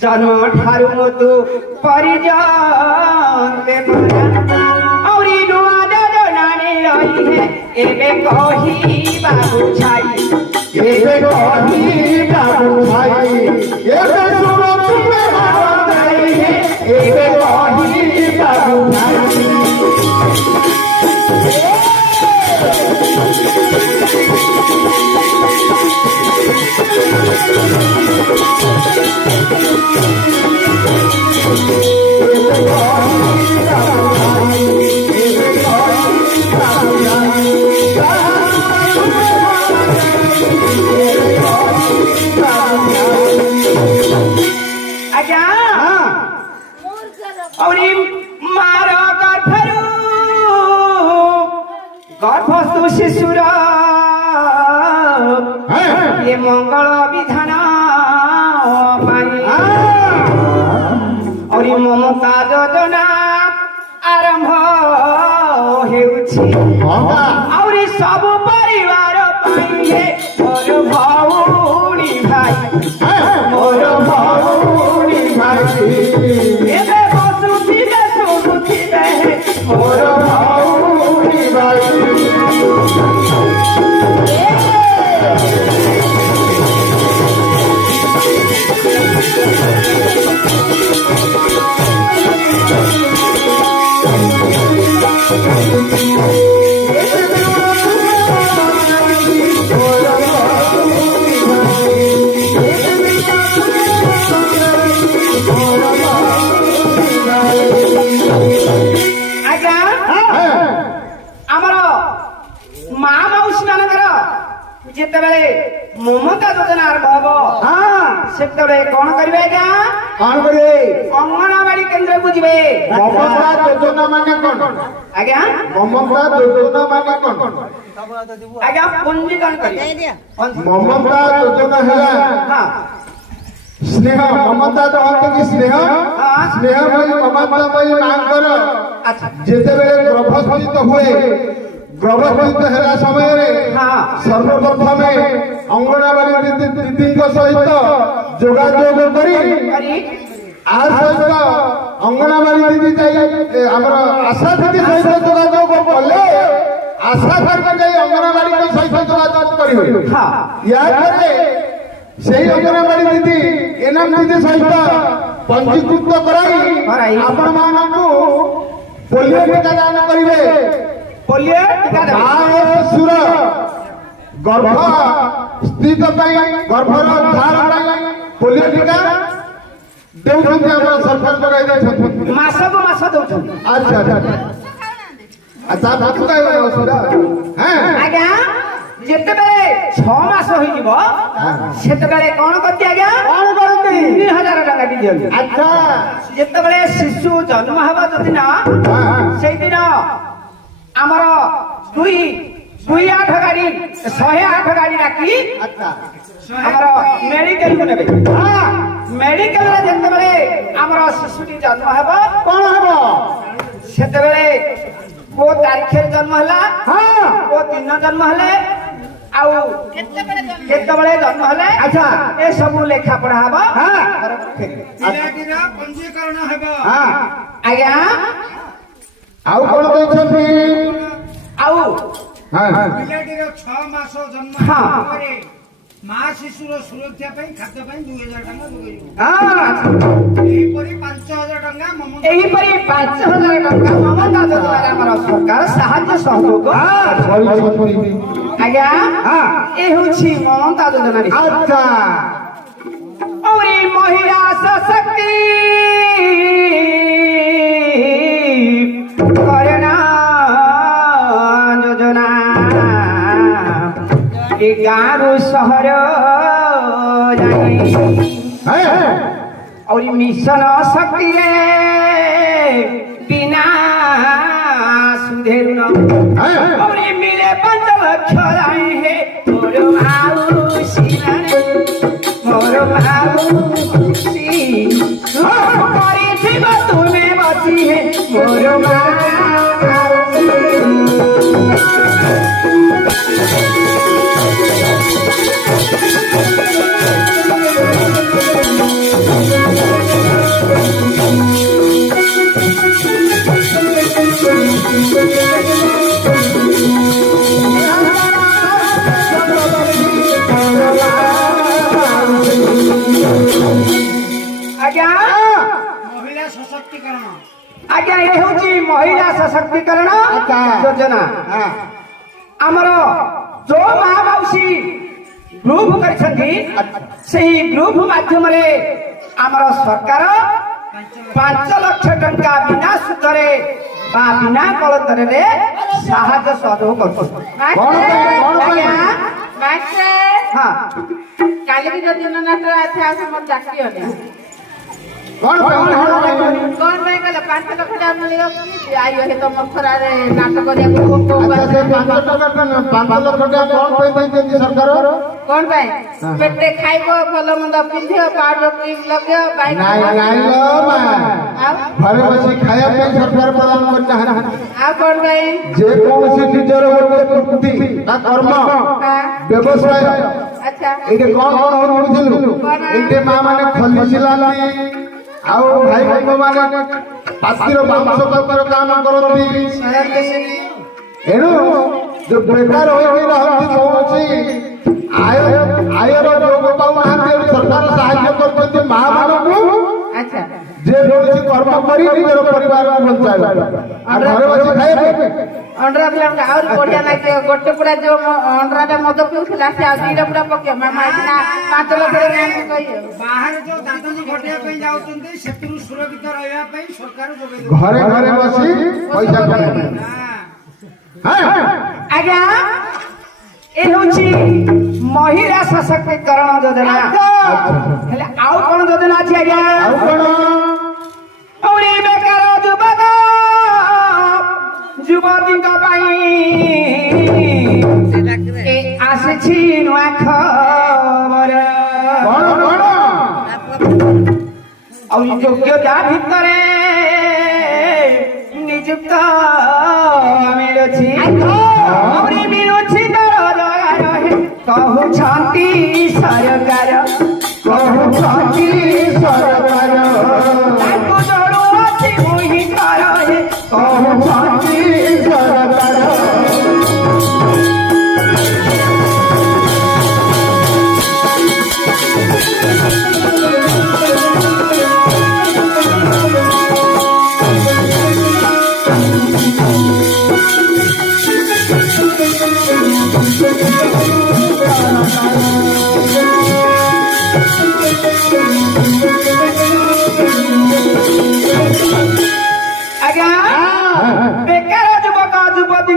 जन्म ठारू मधु परिजन और नुआ नानी रही है एबे कही बाबू छाई एबे कही बाबू छाई एबे सुनो तुम्हें बाबू छाई एबे कही बाबू छाई गर्भस्थु शिशुर ये मंगल विधान और ममता योजना आरंभ हेउछि और सब परिवार पाइए मोर भौणी भाई मोर भौणी भाई एबे बसुथिबे सुनुथिबे मोर भौणी भाई जितेबले ममता योजना आरंभ हम से कौन करेंगे आज्ञा कौन करे अंगनवाड़ी केंद्र को जीवे ममता योजना माने कौन आज्ञा ममता योजना माने कौन आज्ञा पंजीकरण करिए ममता योजना है हां स्नेह ममता तो होते कि स्नेह स्नेह भाई ममता भाई मांकर अच्छा जितेबले गर्भस्थित हुए गर्भवती हेला समय सर्वप्रथम अंगनवाड़ी दीदी सहित जोगाजोग करी सहित अंगनवाड़ी दीदी आमर आशा दीदी सहित जोगाजोग कले आशा दीदी अंगनवाड़ी सहित जोगाजोग करेंगे या अंगनवाड़ी दीदी एनएम दीदी सहित पंजीकृत कराई आपण मानू पोलियो टीका दान करेंगे पोलियो टीका शिशुर गर्भ स्थित गर्भर उद्धार पोलियो टीका देउछन्ति हमरा सरकार जगाई दैछन्ति मासको मास दउछन्ति अच्छा अच्छा बात कहबे असुरा हैं आज्ञा जेतेबेले 6 मास होई जीव सेतेबेले कोन करती आज्ञा कोन करती 3000 टका दी दियन्ति अच्छा जेतेबेले शिशु जन्म हबा जदिन सेई दिन आमर 208 गाड़ी 108 गाड़ी राखी आमर मेडिकल को नेबे मेडिकल रे जेतेबेले आमर शिशुटी जन्म हेबो कोन हेबो सेतेबेले को तारीख जन्म हला को दिन जन्म हले आउ केतेबेले जन्म हले अच्छा ए सब लेखा पढ़ा हबो पिलाटीर पंजीकरण हेबो आज्ञा आउ कोन दैछन्ति आउ पिलाटीर 6 मास जन्म ପରେ ମା ଶିଶୁର ସୁରକ୍ଷା ପାଇଁ ଖାଦ୍ୟ ପାଇଁ 2000 ଟଙ୍କା ଯୋଗାଇବ ଏହିପରି 5000 ଟଙ୍କା ମମତା ଏହିପରି 5000 ଟଙ୍କା ମମତା ଯୋଜନାରେ ଆମର ସରକାର ସାହାଯ୍ୟ ସହଯୋଗ ଆଜ୍ଞା ଏ ହେଉଛି ମମତା ଯୋଜନା ଆଚ୍ଛା और महिला सशक्ति करना योजना ए गाँव सहर जाए और मिशन शक्ति रे बिना सुधेरु न और मिले 5 लक्ष राय है मोर माउसी मोर माउसी करी तुमे बची है मोर आज्ञा महिला सशक्तिकरण आज्ञा ये होची महिला सशक्तिकरण योजना आमर जो माँ मौसी ग्रुप करछथि सेही ग्रुप माध्यम रे आमर सरकार 5 लाख टंका बिना सुधरे बा बिना कलतरे रे साहाय्य सहयोग करछथि हाँ काली की योजना ना तो अच्छा समझ जाती है कौन कौन भाई कहले 5 लाख टका मिलियो कि आइयो हे तो मखरा रे नाटक करिया को अच्छा से 5 लाख टका कौन पैसा देती सरकार कौन भाई पेटे खाइबो भलो मंद पिंधियो पाउडर क्रीम लगियो बाइक नहीं लो मां घरे बसी खाया पे सरकार प्रदान करता है आ कौन भाई जे कौन सी टीचर गोटे कृति ता कर्म व्यवसाय अच्छा एके कौन हो बुझिलु एके मां माने खली सिलाती आउ भाई भाई माने पातिर बांस पत्र काम करती एणु जो बेकार होई रहती कौन आयर लोक पाउनाहांती सरकार साहाय्य करते मां मानू अच्छा जे कौन कर्म करी निजर परिवार को बचाइबा आ घरे बसी खाइबे अंडरा बिलाम और बढ़िया लागे गोटे पुरा जो अंडरा रे मद पिउथिला से आदीरा पुरा पके मामा इतना 5 लाख रे गाम कहियो बाहर जो दादन घटिया पे जाउतंदी सेतु सुरक्षित रहया पे सरकार जोगे घरे घरे बसी पैसा कमाइबे हां आज्ञा ए होची महिला सशक्तिकरण योजना हेले आउ कोन योजना अछि आज्ञा आउ कोन औरी बेकार युवक युवती का पाई ए आसे नुआ खबर कोन कोन और योग्यता भितरे नियुक्त मिलुछि और मिलुछि कहु छांती सरकार कहु छांती सरकार ताको जड़ो अछि ओही करे कहु छांती सरकार आज्ञा बेकार युवक युवती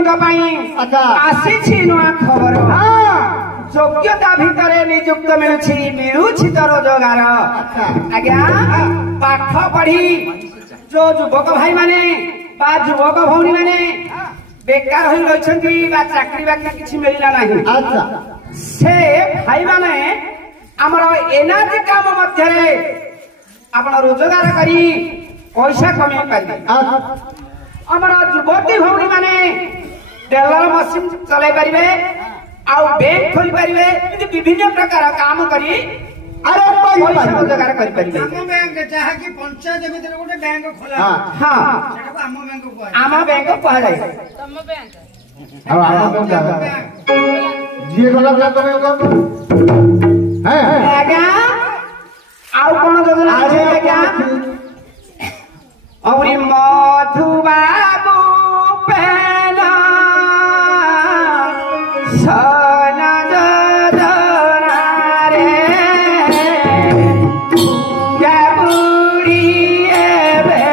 आसी नुआ खबर योग्यता भितर नियुक्त मिलुछि तो रोजगार आज्ञा पाठ पढ़ी जो युवक भाई माने बा युवक भौणी माने बेकार होई रहिछन्ती बा चाकरी बाकरी किछि मिलिला नाही अच्छा से भाई माने हमर एनर्जी काम मध्यरे आपण रोजगार करी पैसा कमाई पाइबे हमर युवती भौणी माने टेलर मशीन चलाई पारिबे आउ बैंक खोली पारिबे विभिन्न प्रकार काम करी अरे पैसा रोजगार करी पारिबे आम बैंक चाहे कि पंचायत भीतर गोटे बैंक खोला हां सेटा आम बैंक को आम बैंक कह जाय तम बैंक अब आप तो क्या जी गला क्या करेगा हैं आज्ञा आउ कोन योजना আছে आज्ञा औरी मधु बाबू पेना सना जदना रे पूजा बुढ़ी एबे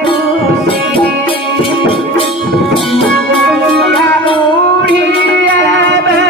खुशी पूजा बुढ़ी एबे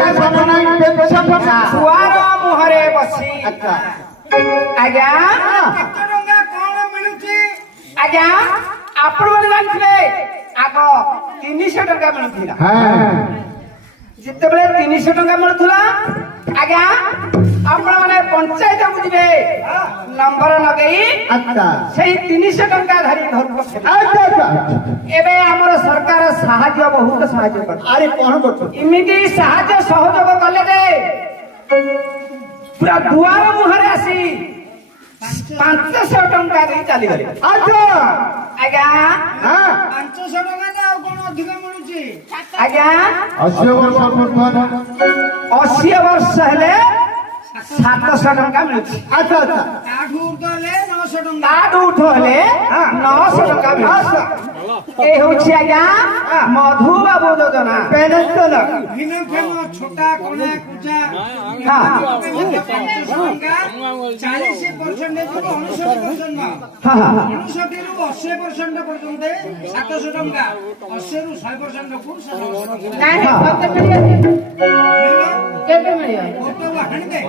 ପେନସନ ନାହିଁ ପେନସନ ଛୁଆର ମୁହଁରେ ବସି ଆଚ୍ଛା ଆଜ୍ଞା କେତେ ଟଙ୍କା କଣ ମିଳୁଛି? ଆଜ୍ଞା ଆପଣ ମାନେ ଜାଣିଥିଲେ ଆଗ 300 ଟଙ୍କା ମିଳୁଥିଲା ହଁ ଯେତେବେଳେ 300 ଟଙ୍କା ମିଳୁଥିଲା ଆଜ୍ଞା ଆପଣ ମାନେ ପଞ୍ଚାୟତକୁ ଯିବେ ନମ୍ବର ଲଗେଇ ଆଚ୍ଛା ସେଇ 300 ଟଙ୍କା ଧରି ଘରକୁ ଆସିବେ। ଆଚ୍ଛା ଆଚ୍ଛା ଏବେ ଆମର ସରକାର ସାହାଯ୍ୟ ବହୁତ ସାହାଯ୍ୟ କରେ ଆରେ କଣ କରୁଛୁ ଏମିତି ସାହାଯ୍ୟ ସହଯୋଗ କଲେ ଯେ ପୁରା ଦୁଆର ମୁହଁରେ ଆସି 500 ଟଙ୍କା ଦେଇ ଚାଲିଗଲେ ଆଚ୍ଛା ଆଜ୍ଞା ହଁ 500 ଟଙ୍କା ନା ଆଉ କଣ ଅଧିକ ମିଳୁଛି? ଆଜ୍ଞା 80 ବର୍ଷ ପୂର୍ବରୁ 80 ବର୍ଷ ହେଲେ 700 ଟଙ୍କା ମିଳୁଛି ଆଚ୍ଛା ଆଚ୍ଛା ତାଠୁ ଉର୍ଦ୍ଧ୍ୱ ହେଲେ 900 ଟଙ୍କା। ତାଠୁ ଉଠ ହେଲେ 900 ଟଙ୍କା ମିଳୁଛି ଏ ହେଉଛି ଆଜ୍ଞା ମଧୁବାବୁ ଯୋଜନା ପେନସନ ଭିନ୍ନକ୍ଷମ ଛୋଟା କଣା କୁଚା ହଁ 500 ଟଙ୍କା 40% ରୁ 69% ହଁ ହଁ 59 ରୁ 80% ପର୍ଯ୍ୟନ୍ତ 700 ଟଙ୍କା 80 ରୁ 100% କୁ 700 ଟଙ୍କା ନାଇଁ କେତେ ମିଳିବ ମିଳିବ? କେବେ ମିଳିବ ଗୋଟେ ହାଣିଦେ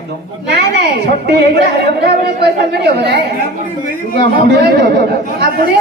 ନାଇଁ ନାଇଁ ଛୋଟି ହେଇଗଲା ବୁଢା ବୁଢୀ ପଇସା ମିଳିବ ବୋଧେ ବୁଢାବୁଢୀ ମିଳିବ ତୁ ବୁଢୀ ଆଉ ବୁଢୀ